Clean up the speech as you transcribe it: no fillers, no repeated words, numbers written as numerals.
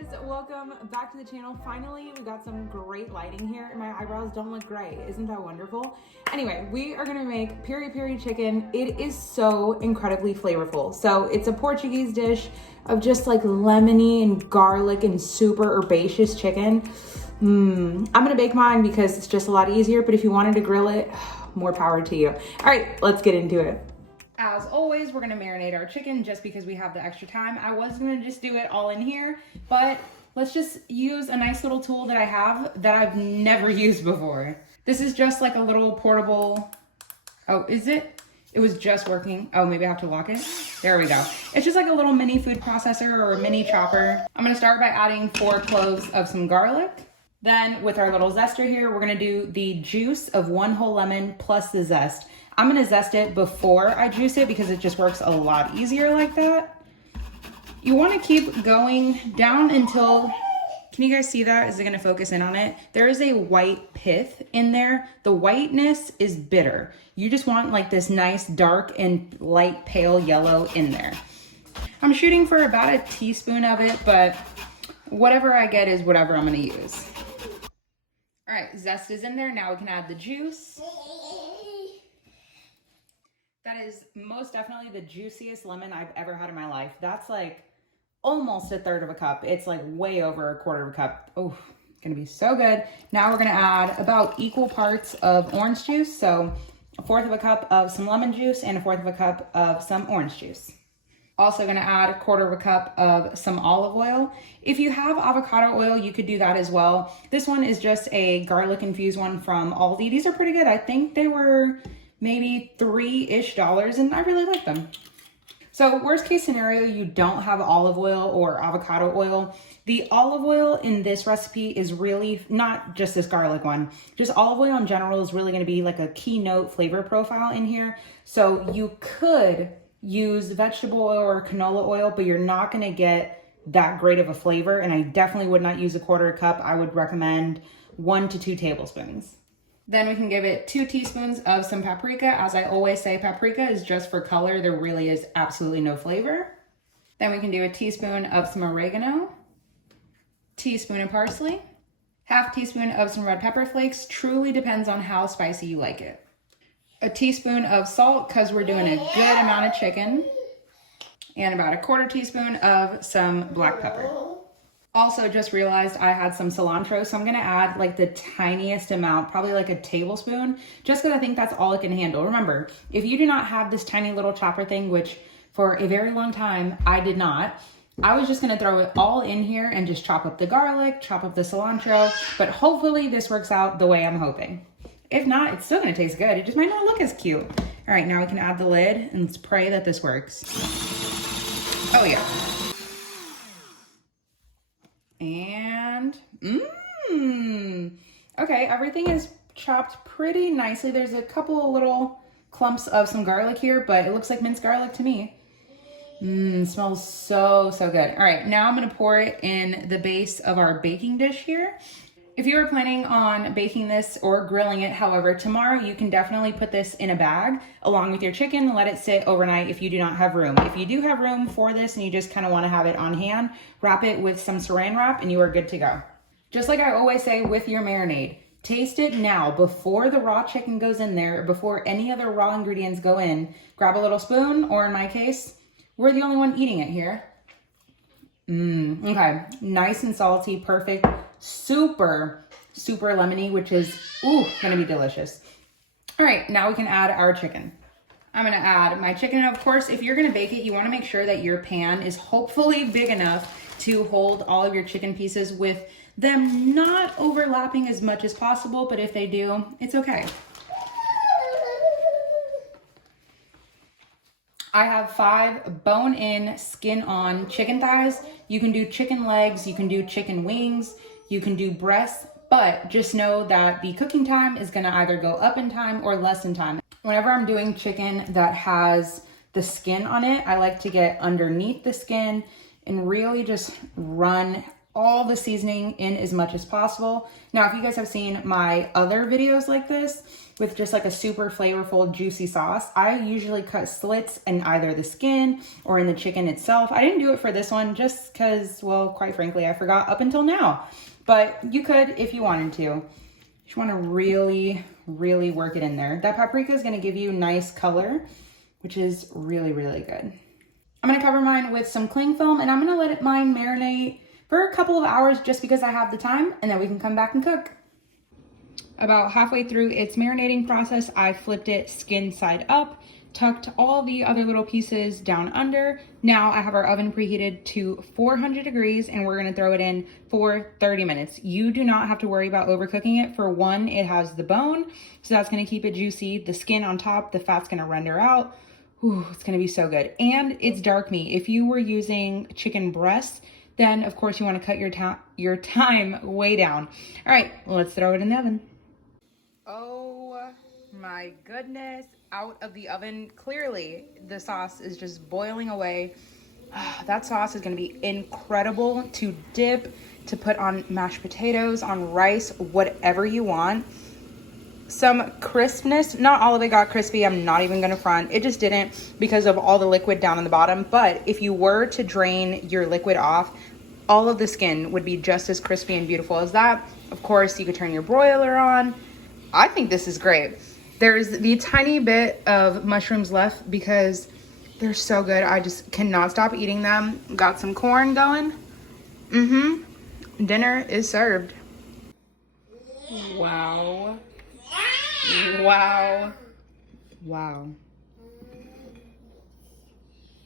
guys, welcome back to the channel. Finally, we got some great lighting here and my eyebrows don't look gray. Isn't that wonderful? Anyway, we are gonna make piri chicken. It is so incredibly flavorful. So it's a Portuguese dish of just like lemony and garlic and super herbaceous chicken. I'm gonna bake mine because it's just a lot easier, but if you wanted to grill it, more power to you. All right, let's get into it. As always, we're gonna marinate our chicken just because we have the extra time. I was gonna just do it all in here, but let's just use a nice little tool that I have that I've never used before. This is just like a little portable, oh, is it? It was just working. Oh, maybe I have to lock it. There we go. It's just like a little mini food processor or a mini chopper. I'm gonna start by adding 4 cloves of some garlic. Then with our little zester here, we're gonna do the juice of 1 whole lemon plus the zest. I'm gonna zest it before I juice it because it just works a lot easier like that. You wanna keep going down until, can you guys see that? Is it gonna focus in on it? There is a white pith in there. The whiteness is bitter. You just want like this nice dark and light pale yellow in there. I'm shooting for about a teaspoon of it, but whatever I get is whatever I'm gonna use. All right, zest is in there. Now we can add the juice. That is most definitely the juiciest lemon I've ever had in my life. That's like almost 1/3 of a cup. It's like way over 1/4 of a cup. Oh, it's gonna be so good. Now we're gonna add about equal parts of orange juice. So 1/4 of a cup of some lemon juice and 1/4 of a cup of some orange juice. Also gonna add 1/4 of a cup of some olive oil. If you have avocado oil, you could do that as well. This one is just a garlic infused one from Aldi. These are pretty good. I think they were maybe $3-ish, and I really like them. So worst case scenario, you don't have olive oil or avocado oil. The olive oil in this recipe is really, not just this garlic one, just olive oil in general is really gonna be like a keynote flavor profile in here. So you could use vegetable oil or canola oil, but you're not gonna get that great of a flavor. And I definitely would not use 1/4 cup. I would recommend 1 to 2 tablespoons. Then we can give it 2 teaspoons of some paprika. As I always say, paprika is just for color. There really is absolutely no flavor. Then we can do a teaspoon of some oregano, teaspoon of parsley, 1/2 teaspoon of some red pepper flakes. Truly depends on how spicy you like it. A teaspoon of salt because we're doing a good amount of chicken, and about 1/4 teaspoon of some black pepper. Also just realized I had some cilantro, so I'm gonna add like the tiniest amount, probably like a tablespoon, just because I think that's all it can handle. Remember, if you do not have this tiny little chopper thing, which for a very long time I did not, I was just gonna throw it all in here and just chop up the garlic, chop up the cilantro, but hopefully this works out the way I'm hoping. If not, it's still gonna taste good. It just might not look as cute. All right, now we can add the lid and let's pray that this works. Oh yeah. And, okay, everything is chopped pretty nicely. There's a couple of little clumps of some garlic here, but it looks like minced garlic to me. Smells so good. All right, now I'm gonna pour it in the base of our baking dish here. If you are planning on baking this or grilling it, however, tomorrow you can definitely put this in a bag along with your chicken and let it sit overnight if you do not have room. If you do have room for this and you just kind of want to have it on hand, wrap it with some saran wrap and you are good to go. Just like I always say with your marinade, taste it now before the raw chicken goes in there, before any other raw ingredients go in. Grab a little spoon, or in my case, we're the only one eating it here. Okay, nice and salty, perfect. Super lemony, which is, gonna be delicious. All right, now we can add our chicken. I'm gonna add my chicken. Of course, if you're gonna bake it, you wanna make sure that your pan is hopefully big enough to hold all of your chicken pieces with them not overlapping as much as possible, but if they do, it's okay. I have 5 bone-in, skin-on chicken thighs. You can do chicken legs, you can do chicken wings, you can do breasts, but just know that the cooking time is gonna either go up in time or less in time. Whenever I'm doing chicken that has the skin on it, I like to get underneath the skin and really just run all the seasoning in as much as possible. Now, if you guys have seen my other videos like this with just like a super flavorful, juicy sauce, I usually cut slits in either the skin or in the chicken itself. I didn't do it for this one just because, well, quite frankly, I forgot up until now. But you could if you wanted to. You just want to really, really work it in there. That paprika is going to give you nice color, which is really, really good. I'm going to cover mine with some cling film, and I'm going to let mine marinate for a couple of hours just because I have the time, and then we can come back and cook. About halfway through its marinating process, I flipped it skin side up, tucked all the other little pieces down under. Now I have our oven preheated to 400 degrees, and we're gonna throw it in for 30 minutes. You do not have to worry about overcooking it. For one, it has the bone, so that's gonna keep it juicy. The skin on top, the fat's gonna render out. Ooh, it's gonna be so good. And it's dark meat. If you were using chicken breasts, then of course you want to cut your time way down. All right, let's throw it in the oven. Oh my goodness, out of the oven. Clearly the sauce is just boiling away. That sauce is going to be incredible to dip, to put on mashed potatoes, on rice, whatever you want. Some crispness, not all of it got crispy, I'm not even gonna front. It just didn't because of all the liquid down on the bottom. But if you were to drain your liquid off, all of the skin would be just as crispy and beautiful as that. Of course, you could turn your broiler on. I think this is great. There's the tiny bit of mushrooms left because they're so good. I just cannot stop eating them. Got some corn going. Dinner is served. Wow. Wow. Wow.